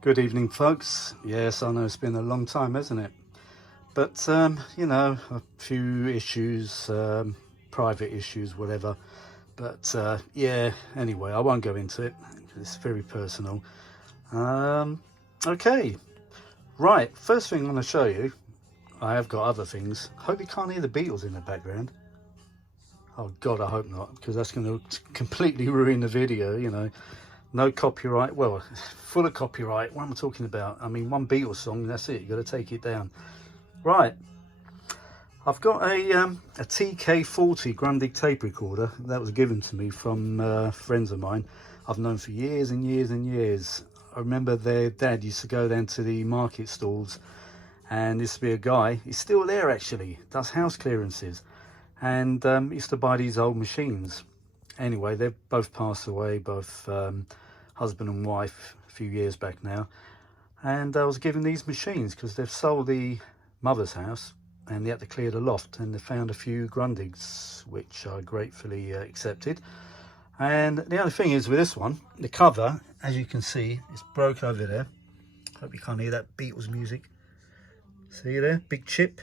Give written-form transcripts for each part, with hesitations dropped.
Good evening, folks. Yes, I know it's been a long time, hasn't it? But, you know, a few issues, private issues, whatever. But, yeah, anyway, I won't go into it. It's very personal. Um, okay, right. First thing I'm going to show you, I have got other things. Hope you can't hear the Beatles in the background. Oh, God, I hope not, because that's going to completely ruin the video, you know. No copyright, well, full of copyright. What am I talking about? I mean, one Beatles song, that's it. You've got to take it down. Right, I've got a TK40 Grundig tape recorder that was given to me from friends of mine I've known for years and years and years. I remember their dad used to go down to the market stalls, and used to be a guy, he's still there actually, does house clearances, and used to buy these old machines. Anyway, they've both passed away, both husband and wife, a few years back now. And I was given these machines because they've sold the mother's house and they had to clear the loft, and they found a few Grundigs, which I gratefully accepted. And the only thing is with this one, the cover, as you can see, it's broke over there. Hope you can't hear that Beatles music. See there, big chip.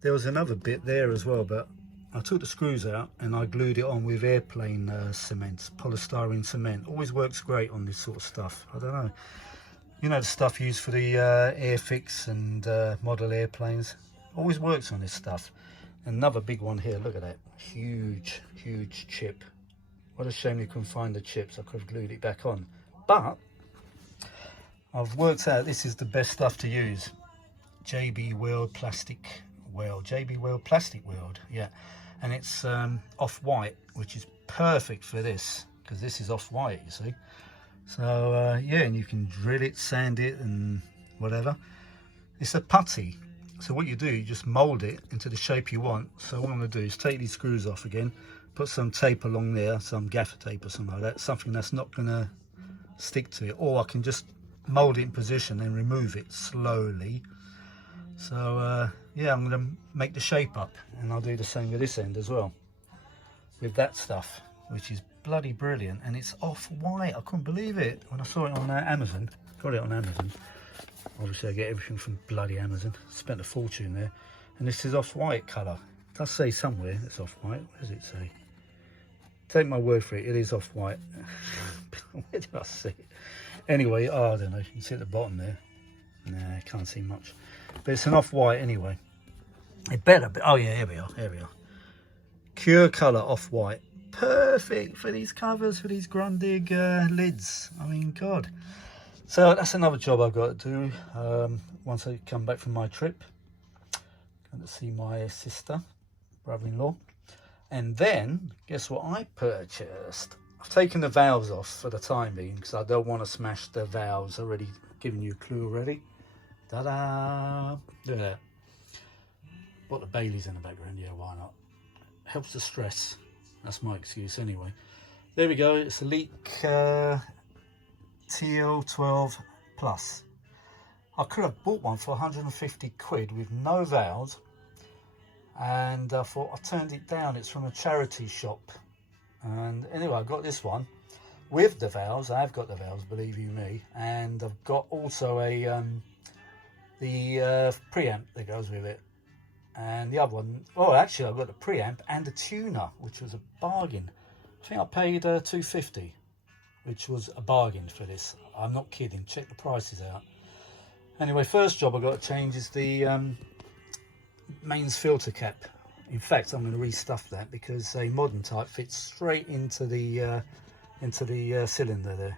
There was another bit there as well, but I took the screws out and I glued it on with airplane cement, polystyrene cement. Always works great on this sort of stuff. I don't know. You know, the stuff used for the Airfix and model airplanes. Always works on this stuff. Another big one here, look at that. Huge, huge chip. What a shame you couldn't find the chips. I could have glued it back on. But I've worked out this is the best stuff to use. JB Weld Plastic Weld. JB Weld Plastic Weld, yeah. And it's off-white, which is perfect for this, because this is off-white, you see. So yeah, and you can drill it, sand it, and whatever. It's a putty. So what you do, you just mold it into the shape you want. So what I'm going to do is take these screws off again, put some tape along there, some gaffer tape or something like that, something that's not going to stick to it. Or I can just mold it in position and remove it slowly. So yeah, I'm going to make the shape up, and I'll do the same with this end as well, with that stuff, which is bloody brilliant. And it's off-white. I couldn't believe it when I saw it on Amazon. Got it on Amazon. Obviously I get everything from bloody Amazon. Spent a fortune there. And this is off-white colour. It does say somewhere it's off-white. Where does it say? Take my word for it, it is off-white. Where did I see it? Anyway, oh, I don't know, you can see at the bottom there. Nah, I can't see much. But it's an off-white anyway. It better be, oh yeah, here we are, here we are. Cure colour off-white. Perfect for these covers, for these Grundig lids. I mean, God. So that's another job I've got to do once I come back from my trip. Going to see my sister, brother-in-law. And then, guess what I purchased? I've taken the valves off for the time being because I don't want to smash the valves. Already giving you a clue already. Ta-da! Look at that. Got the Baileys in the background, yeah, why not? Helps the stress. That's my excuse anyway. There we go, it's a Leek TL12 Plus. I could have bought one for 150 quid with no valves, and I thought I turned it down. It's from a charity shop. And anyway, I got this one with the valves. I have got the valves, believe you me, and I've got also a the preamp that goes with it. And the other one, oh, actually I've got the preamp and the tuner, which was a bargain. I think I paid 250, which was a bargain for this. I'm not kidding, check the prices out. Anyway, first job I got to change is the mains filter cap. In fact, I'm going to restuff that because a modern type fits straight into the cylinder there.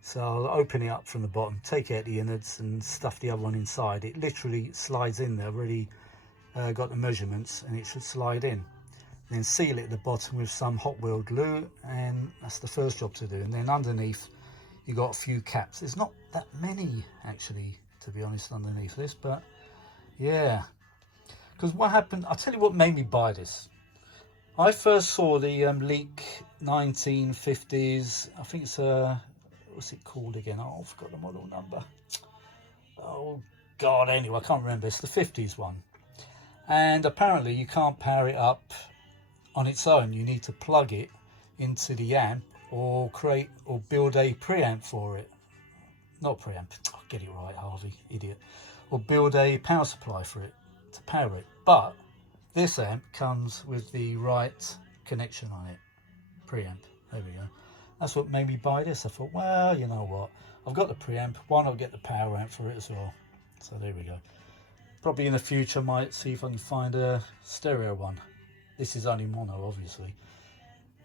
So I'll open it up from the bottom, take out the innards and stuff the other one inside. It literally slides in there. I've already got the measurements and it should slide in. Then seal it at the bottom with some hot wheel glue, and that's the first job to do. And then underneath you got a few caps. There's not that many actually, to be honest, underneath this, but yeah. Because what happened, I'll tell you what made me buy this. I first saw the Leek 1950s, I think it's what's it called again? Oh, I forgot the model number. Oh God, anyway, I can't remember. It's the 50s one. And apparently you can't power it up on its own. You need to plug it into the amp or create or build a preamp for it. not preamp, oh, get it right, Harvey, idiot, or build a power supply for it to power it. But this amp comes with the right connection on it, preamp. There we go. That's what made me buy this. I thought, well, you know what, I've got the preamp, why not get the power amp for it as well? So there we go. Probably in the future might see if I can find a stereo one. This is only mono, obviously,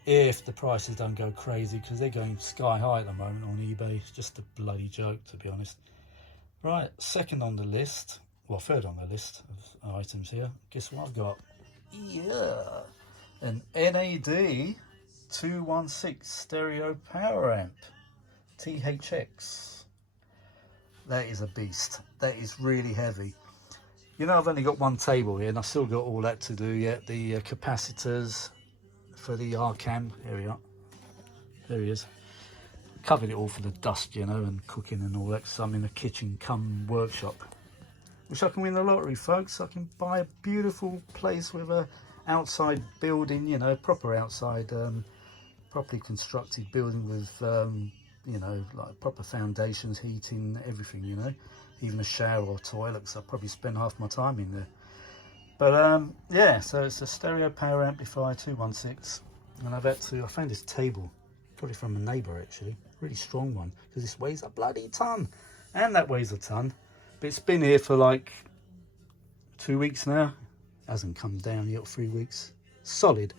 if the prices don't go crazy, because they're going sky high at the moment on eBay. It's just a bloody joke, to be honest. Right, second on the list, well, third on the list of items here. Guess what I've got? Yeah, an NAD 216 stereo power amp, THX. That is a beast. That is really heavy. You know, I've only got one table here and I've still got all that to do yet. The capacitors for the Arcam. Here we are. There he is. Covered it all for the dust, you know, and cooking and all that. So I'm in a kitchen come workshop. Wish I can win the lottery, folks. I can buy a beautiful place with a outside building, you know, proper outside, properly constructed building with, you know, like proper foundations, heating, everything, you know. Even a shower or toilet, because I'll probably spend half my time in there. But yeah, so it's a stereo power amplifier 216, and I found this table, probably from a neighbour actually, really strong one, because this weighs a bloody ton, and that weighs a ton. But it's been here for like 2 weeks now, hasn't come down yet. 3 weeks, solid.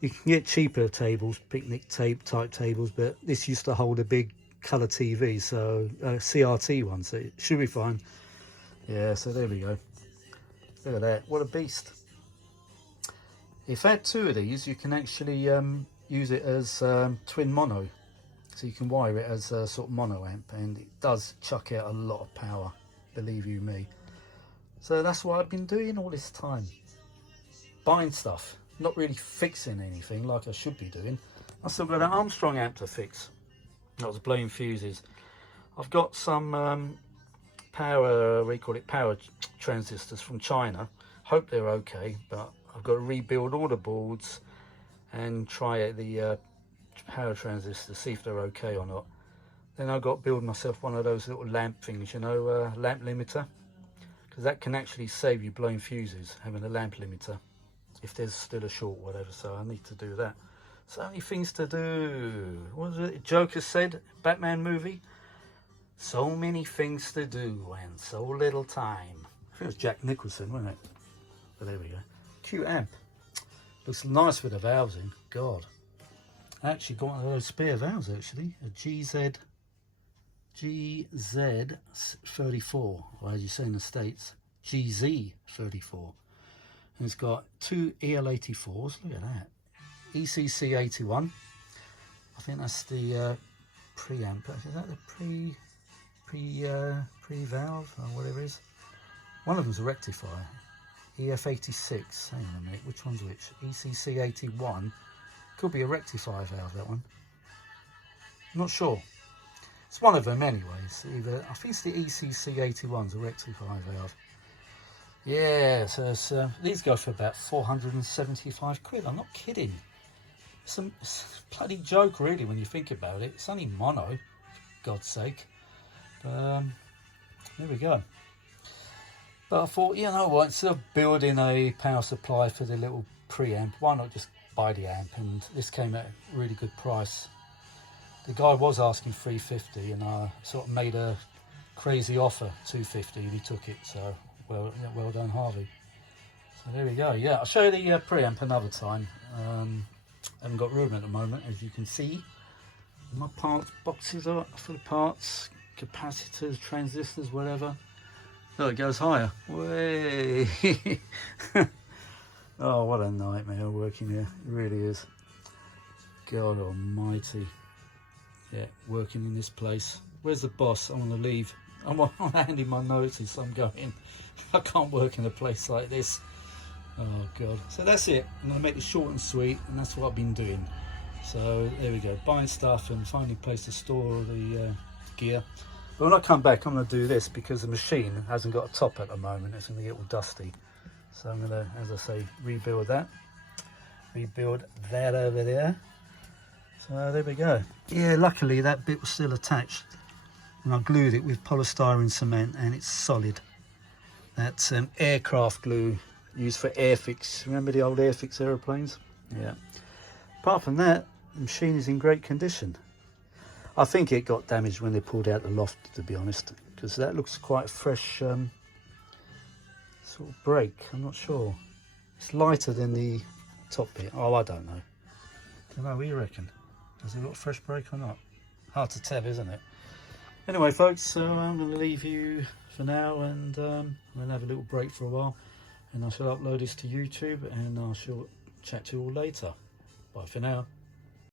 You can get cheaper tables, picnic type tables, but this used to hold a big colour TV, so CRT one, so it should be fine. Yeah, so there we go. Look at that, what a beast. If I had two of these, you can actually use it as twin mono, so you can wire it as a sort of mono amp, and it does chuck out a lot of power, believe you me. So that's what I've been doing all this time, buying stuff, not really fixing anything like I should be doing. I've still got an Armstrong amp to fix. That was blowing fuses. I've got some power, what do you call it, power transistors from China. Hope they're okay, but I've got to rebuild all the boards and try out the power transistors, see if they're okay or not. Then I've got to build myself one of those little lamp things, you know, lamp limiter, because that can actually save you blowing fuses, having a lamp limiter, if there's still a short, whatever. So I need to do that. So many things to do. What was it Joker said, Batman movie? So many things to do and so little time. I think it was Jack Nicholson, wasn't it? But there we go. Cute amp. Looks nice with the valves in. God. I actually got one of those spare valves actually. A GZ34, or as you say in the States, GZ34. And it's got two EL84s. Look at that. ECC81. I think that's the preamp. Is that the pre-valve or whatever it is? One of them's a rectifier. EF86. Hang on a minute, which one's which? ECC81. Could be a rectifier valve, that one. I'm not sure. It's one of them anyways. Either I think it's the ECC81's a rectifier valve. Yeah, so these go for about 475 quid. I'm not kidding. It's a bloody joke really when you think about it. It's only mono, for God's sake. But there we go. But I thought, you know what, instead of building a power supply for the little preamp, why not just buy the amp? And this came at a really good price. The guy was asking $350, and I sort of made a crazy offer, $250, and he took it. So well done, Harvey. So there we go. Yeah, I'll show you the preamp another time. I haven't got room at the moment, as you can see. My parts boxes are full of parts, capacitors, transistors, whatever. Oh, it goes higher. Way. Oh, what a nightmare working here. It really is. God almighty. Yeah, working in this place. Where's the boss? I want to leave. I'm handing my notice. I'm going. I can't work in a place like this. Oh God. So that's it. I'm going to make it short and sweet, and that's what I've been doing. So there we go. Buying stuff and finding a place to store the gear. But when I come back, I'm going to do this because the machine hasn't got a top at the moment. It's going to get all dusty. So I'm going to, as I say, rebuild that. Rebuild that over there. So there we go. Yeah, luckily that bit was still attached. and I glued it with polystyrene cement, and it's solid. That's aircraft glue used for Airfix. Remember the old Airfix aeroplanes? Yeah. Apart from that, the machine is in great condition. I think it got damaged when they pulled out the loft, to be honest, because that looks quite a fresh sort of break. I'm not sure. It's lighter than the top bit. Oh, I don't know. What do you reckon? Has it got a fresh break or not? Hard to tell, isn't it? Anyway, folks, so I'm going to leave you for now, and I'm going to have a little break for a while, and I shall upload this to YouTube, and I shall chat to you all later. Bye for now.